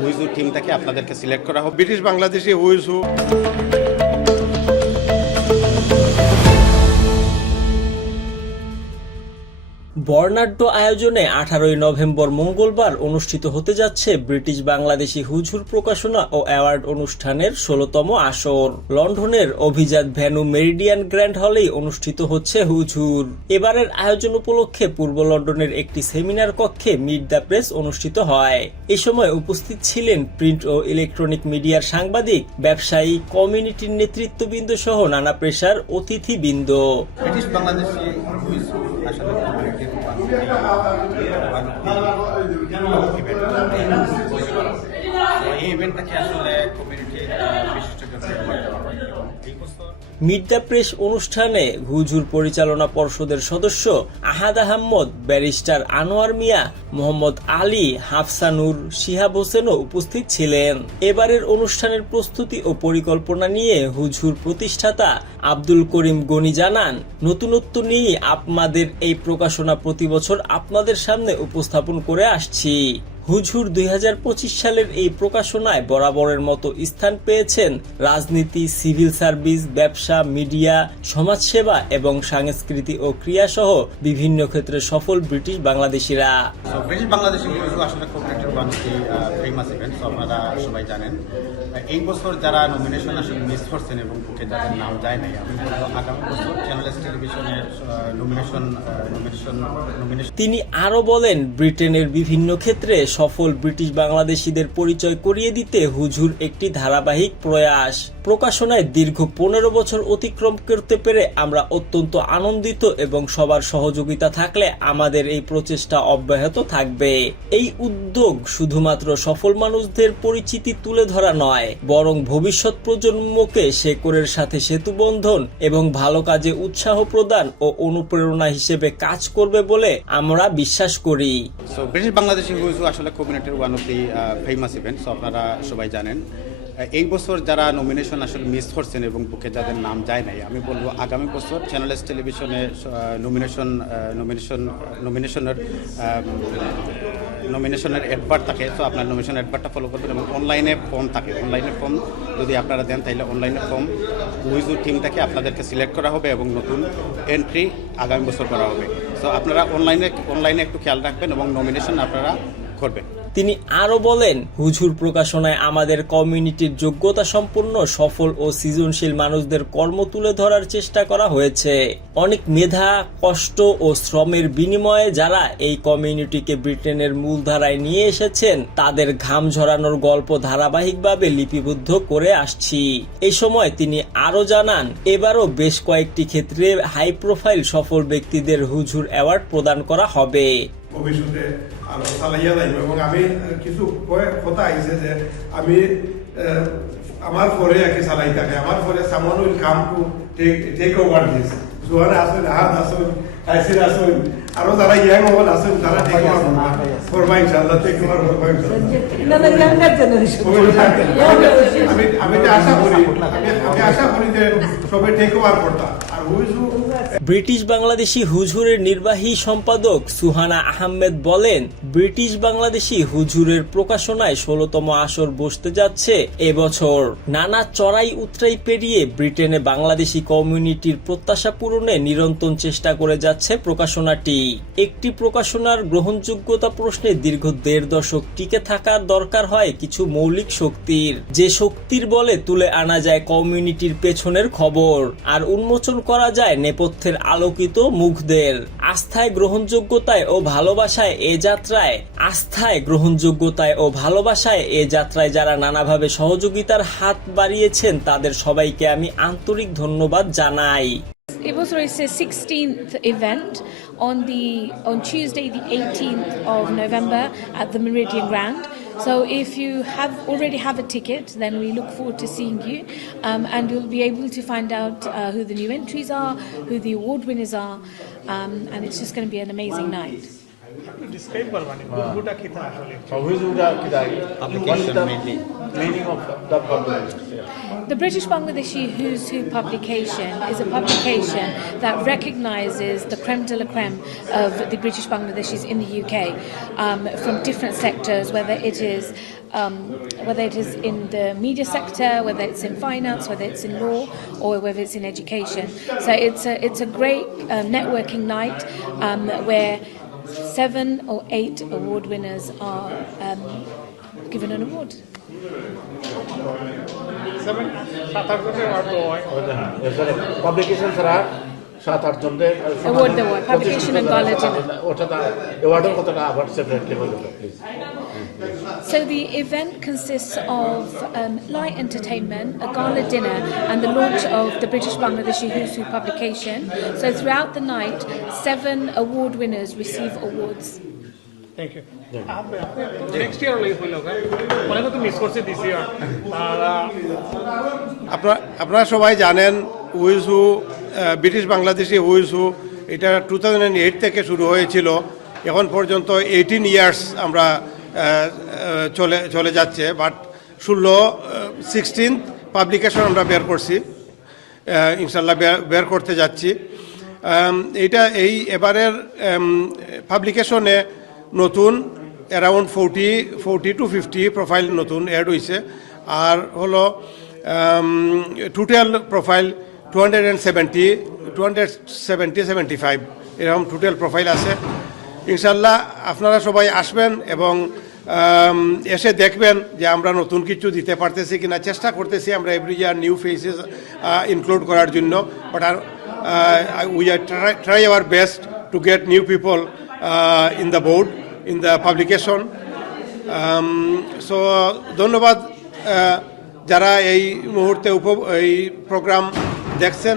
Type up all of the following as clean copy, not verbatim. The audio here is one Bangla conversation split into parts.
হুইজু টিম থেকে আপনাদেরকে সিলেক্ট করা হবে। ব্রিটিশ বাংলাদেশি হুইজু বর্ণাঢ্য আয়োজনে 18 নভেম্বর মঙ্গলবার অনুষ্ঠিত হতে যাচ্ছে ব্রিটিশ বাংলাদেশি হুজুর প্রকাশনা ও অ্যাওয়ার্ড অনুষ্ঠানের 16তম আসর। লন্ডনের অভিজাত ভেন্যু মেরিডিয়ান গ্র্যান্ড হলেই অনুষ্ঠিত হচ্ছে হুজুর। এবারের আয়োজন উপলক্ষে পূর্ব লন্ডনের একটি সেমিনার কক্ষে মিট দ্য প্রেস অনুষ্ঠিত হয়। এ সময় উপস্থিত ছিলেন প্রিন্ট ও ইলেকট্রনিক মিডিয়ার সাংবাদিক, ব্যবসায়ী, কমিউনিটির নেতৃত্ববৃন্দ সহ নানা পেশার অতিথিবৃন্দ। ব্রিটিশ বাংলাদেশি হুইজু আসলে এই ইভেন্টটাকে আসলে কমিউনিটি মিট দ্য প্রেস অনুষ্ঠানে হুজুর পরিচালনা পর্ষদের সদস্য আহাদ আহমদ, ব্যারিস্টার আনোয়ার মিয়া, মোহাম্মদ আলী, হাফসানুর, শিহাব হোসেনও উপস্থিত ছিলেন। এবারের অনুষ্ঠানের প্রস্তুতি ও পরিকল্পনা নিয়ে হুজুর প্রতিষ্ঠাতা আব্দুল করিম গনি জানান, নতুনত্ব নিয়ে আপনাদের এই প্রকাশনা প্রতি বছর আপনাদের সামনে উপস্থাপন করে আসছি। হুজুর 2025 সালের এই প্রকাশনায় বরাবরের মতো স্থান পেয়েছেন রাজনীতি, সিভিল সার্ভিস, ব্যবসা, মিডিয়া, সমাজসেবা এবং সংস্কৃতি ও ক্রীড়া সহ বিভিন্ন ক্ষেত্রে সফল ব্রিটিশ বাংলাদেশিরা। ব্রিটিশ বাংলাদেশি হুইজু আসলে কমিউনিটির one of the famous event, আপনারা সবাই জানেন। এই বছর যারা নমিনেশন আসলে মিস করছেন এবং বুকে যাদের নাম যায় নাই, আমি বলবো আগামী বছর চ্যানেল টেলিভিশনের নমিনেশন। তিনি আরো বলেন, ব্রিটেনের বিভিন্ন ক্ষেত্রে সফল ব্রিটিশ বাংলাদেশিদের পরিচয় করিয়ে দিতে হুজুর একটি ধারাবাহিক প্রয়াস। প্রকাশনায় দীর্ঘ 15 বছর অতিক্রম করতে পেরে আমরা অত্যন্ত আনন্দিত এবং সবার সহযোগিতা থাকলে আমাদের এই প্রচেষ্টা অব্যাহত থাকবে। এই উদ্যোগ শুধুমাত্র সফল মানুষদের পরিচিতি তুলে ধরা নয়, বরং ভবিষ্যৎ প্রজন্মকে শেকড়ের সাথে সেতু বন্ধন এবং ভালো কাজে উৎসাহ প্রদান ও অনুপ্রেরণা হিসেবে কাজ করবে বলে আমরা বিশ্বাস করি। ব্রিটিশ বাংলাদেশি হুইজু আসলে কমিউনিটির one of the famous event, আপনারা সবাই জানেন। এই বছর যারা নমিনেশন আসলে মিস করছেন এবং বুকে যাদের নাম যায় নাই, আমি বলবো আগামী বছর চ্যানেল টেলিভিশনে নমিনেশনের অ্যাডভার্ট থাকে, তো আপনার নমিনেশন অ্যাডভার্টটা ফলো করবেন এবং অনলাইনে ফর্ম থাকে। অনলাইনে ফর্ম যদি আপনারা দেন তাহলে অনলাইনে ফর্ম হুইজু টিম থেকে আপনাদেরকে সিলেক্ট করা হবে এবং নতুন এন্ট্রি আগামী বছর করা হবে। তো আপনারা অনলাইনে একটু খেয়াল রাখবেন এবং নমিনেশন আপনারা করবেন। তিনি আরো বলেন, হুজুর প্রকাশনায় আমাদের কমিউনিটির যোগ্যতা সম্পন্ন, সফল ও সৃজনশীল মানুষদের কর্ম তুলে ধরার চেষ্টা করা হয়েছে। অনেক মেধা, কষ্ট ও শ্রমের বিনিময়ে যারা এই কমিউনিটিকে ব্রিটেনের মূলধারায় নিয়ে এসেছেন, তাদের ঘাম ঝরানোর গল্প ধারাবাহিকভাবে লিপিবদ্ধ করে আসছি। এই সময় তিনি আরো জানান, এবারও বেশ কয়েকটি ক্ষেত্রে হাই প্রোফাইল সফল ব্যক্তিদের হুজুর অ্যাওয়ার্ড প্রদান করা হবে। ভবিষ্যতে আরো চালাইয়া যাইব এবং আমি কিছু কথা আইছে যে আমি আমার পরে আর কি চালাই থাকে, আমার পরে সামন will come to take over this. জোয়ার আসুন, আহাদ আসুন, তাইসির আসুন, আরো যারা ইয়াং হল আসুন, তারা টেক ওভার করবা ইনশাআল্লাহ, টেক ওভার করবা আমি আশা করি যে সবাই টেক ওভার করতা। আর হুইজু ব্রিটিশ বাংলাদেশি হুজুরের নির্বাহী সম্পাদক সুহানা আহমেদ বলেন, ব্রিটিশ বাংলাদেশি হুজুরের প্রকাশনায় 16তম আসর বসতে যাচ্ছে এবছর। নানা চড়াই উতরাই পেরিয়ে ব্রিটেনে বাংলাদেশি কমিউনিটির প্রত্যাশা পূরণে নিরন্তর চেষ্টা করে যাচ্ছে প্রকাশনাটি। একটি প্রকাশনার গ্রহণযোগ্যতা প্রশ্নে দীর্ঘ 1.5 দশক টিকে থাকার দরকার হয় কিছু মৌলিক শক্তির, যে শক্তির বলে তুলে আনা যায় কমিউনিটির পেছনের খবর আর উন্মোচন করা যায় নেপথ্যের আলোকিত মুখদের। আস্থায়, গ্রহণযোগ্যতায় ও ভালোবাসায় এ যাত্রায় যারা নানাভাবে সহযোগিতার হাত বাড়িয়েছেন, তাদের সবাইকে আমি আন্তরিক ধন্যবাদ জানাই। It was the 16th event on Tuesday, the 18th of November at the Meridian Grand. So if you already have a ticket, then we look forward to seeing you, and you'll be able to find out who the new entries are, who the award winners are, and it's just going to be an amazing night. Describe করবানি গুটা কিতা আসলে Application mainly. meaning of the publication. The British Bangladeshi Who's Who publication is a publication that recognises the creme de la creme of the British Bangladeshis in the UK from different sectors, whether it is in the media sector, whether it's in finance, whether it's in law, or whether it's in education. So it's a great networking night where 7 or 8 award winners are given an award. 7-8 জনের অর্থ হয় Publication ছাড়া 7-8 জনের Award the award, publication and gala dinner. ওটা অ্যাওয়ার্ডের কথাটা আবার সেপারেটলি বলুন please So the event consists of light entertainment, a gala dinner, and the launch of the British Bangladeshi Who's Who publication. So throughout the night, 7 award winners receive awards. Thank you next year হইল মানে তো মিস করছে দিস ইয়ার আপনারা সবাই জানেন হুইজ হু ব্রিটিশ বাংলাদেশি হুইজ হু এটা 2008 থেকে শুরু হয়েছিল, এখন পর্যন্ত 18 ইয়ার্স আমরা চলে যাচ্ছে, বাট 16th পাবলিকেশন আমরা বের করছি, ইনশাল্লাহ বের করতে যাচ্ছি। এই এবারের পাবলিকেশনে নতুন অ্যারাউন্ড 40 to 50 প্রোফাইল নতুন অ্যাড হয়েছে, আর হলো টোটাল প্রোফাইল 275 এরকম টোটাল প্রোফাইল আছে। ইনশাল্লাহ আপনারা সবাই আসবেন এবং এসে দেখবেন যে আমরা নতুন কিছু দিতে পারতেছি কিনা। চেষ্টা করতেছি আমরা every year new faces include করার জন্য, but we are try our best to get new people in the board, in the publication. So ধন্যবাদ যারা এই মুহূর্তে এই প্রোগ্রাম দেখছেন,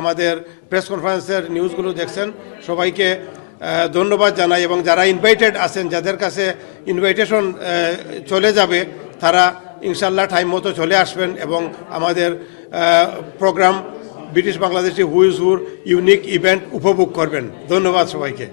আমাদের প্রেস কনফারেন্সের নিউজগুলো দেখছেন, সবাইকে ধন্যবাদ জানাই। এবং যারা ইনভাইটেড আছেন, যাদের কাছে ইনভাইটেশন চলে যাবে, তারা ইনশাল্লাহ টাইম মতো চলে আসবেন এবং আমাদের প্রোগ্রাম ব্রিটিশ বাংলাদেশি হুইজ হুর ইউনিক ইভেন্ট উপভোগ করবেন। ধন্যবাদ সবাইকে।